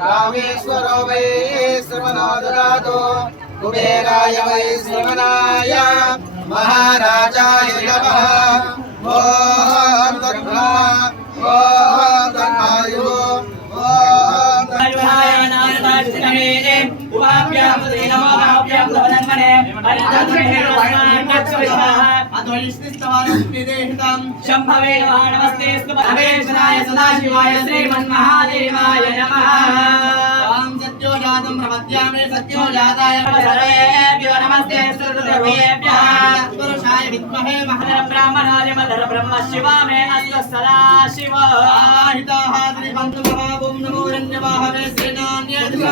रामेश्वरो वै श्रवणो ददातो कुबेराय वै श्रवणाय महाराजाय नमः। ॐ तन्ना ॐ तन्नायो ॐ तन्नायो उपाभ्यां नमः। शम्भवे नमस्ते स्तुभवेशनाय सदाशिवाय श्रीमन्महादेवाय नमः। सत्यो जातं प्रपद्यामे सत्यो जाताय सर्वेभ्यो नमस्ते सर्वेभ्यः पुरुषाय विद्महे मदर ब्राह्मणाय मदर ब्रह्म शिवा मे अस्तु सदा शिव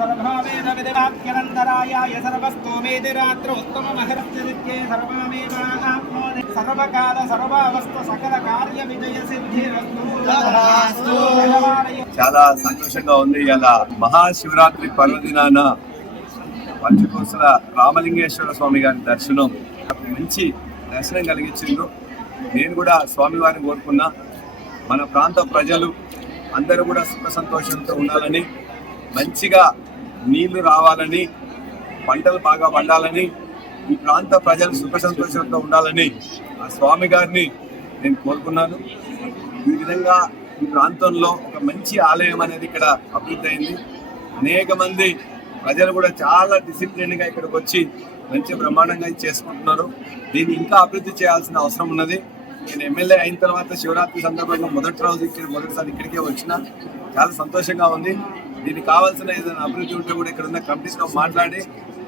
सर्वभावेदविदिवाक्यनन्तरायाय सर्वस्तोमेति रात्रोत्तममहर्त्यदित्ये सर्वमेवाप्नोति सर्वकाल सर्वावस्थ सकल కార్యవిజయ సిద్ధిరస్తు తథాస్తు. చాలా సంతోషంగా ఉంది ఇలా మహాశివరాత్రి పర్వదినాన పంచకోసల రామలింగేశ్వర స్వామి గారి దర్శనం నాకు మంచి దర్శనం కలిగించిండు నేను కూడా స్వామివారిని కోరుకున్నా మన ప్రాంత ప్రజలు అందరూ కూడా సుఖ సంతోషంతో ఉండాలని మంచిగా నీళ్ళు రావాలని పంటలు బాగా పండాలని ఈ ప్రాంత ప్రజలు సుఖ సంతోషంతో ఉండాలని ఆ స్వామి గారిని నేను కోరుకున్నాను. ఈ విధంగా ఈ ప్రాంతంలో ఒక మంచి ఆలయం అనేది ఇక్కడ అభివృద్ధి అయింది. అనేక మంది ప్రజలు కూడా చాలా డిసిప్లిన్గా ఇక్కడికి వచ్చి మంచి బ్రహ్మాండంగా చేసుకుంటున్నారు. దీన్ని ఇంకా అభివృద్ధి చేయాల్సిన అవసరం ఉన్నది. నేను ఎమ్మెల్యే అయిన తర్వాత శివరాత్రి సందర్భంగా మొదటి రోజు ఇక్కడ మొదటిసారి ఇక్కడికే వచ్చిన. చాలా సంతోషంగా ఉంది. దీనికి కావాల్సిన ఏదైనా అభివృద్ధి ఉంటే కూడా ఇక్కడ ఉన్న కమిటీస్తో మాట్లాడి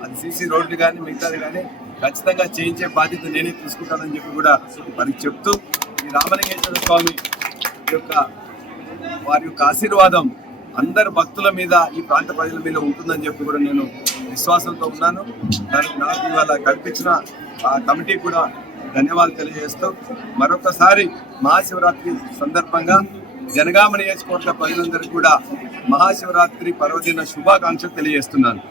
అది సీసీ రోడ్లు కానీ మిగతాది కానీ ఖచ్చితంగా చేయించే బాధ్యత నేనే తీసుకుంటానని చెప్పి కూడా వారికి చెప్తూ ఈ రామలింగేశ్వర స్వామి యొక్క వారి యొక్క ఆశీర్వాదం అందరు భక్తుల మీద ఈ ప్రాంత ప్రజల మీద ఉంటుందని చెప్పి కూడా నేను విశ్వాసంతో ఉన్నాను. దానికి నాకు ఇవాళ కల్పించిన ఆ కమిటీ కూడా ధన్యవాదాలు తెలియజేస్తూ మరొకసారి మహాశివరాత్రి సందర్భంగా జనగామ నియోజకవర్గ ప్రజలందరికీ కూడా మహాశివరాత్రి పర్వదిన శుభాకాంక్షలు తెలియజేస్తున్నాను.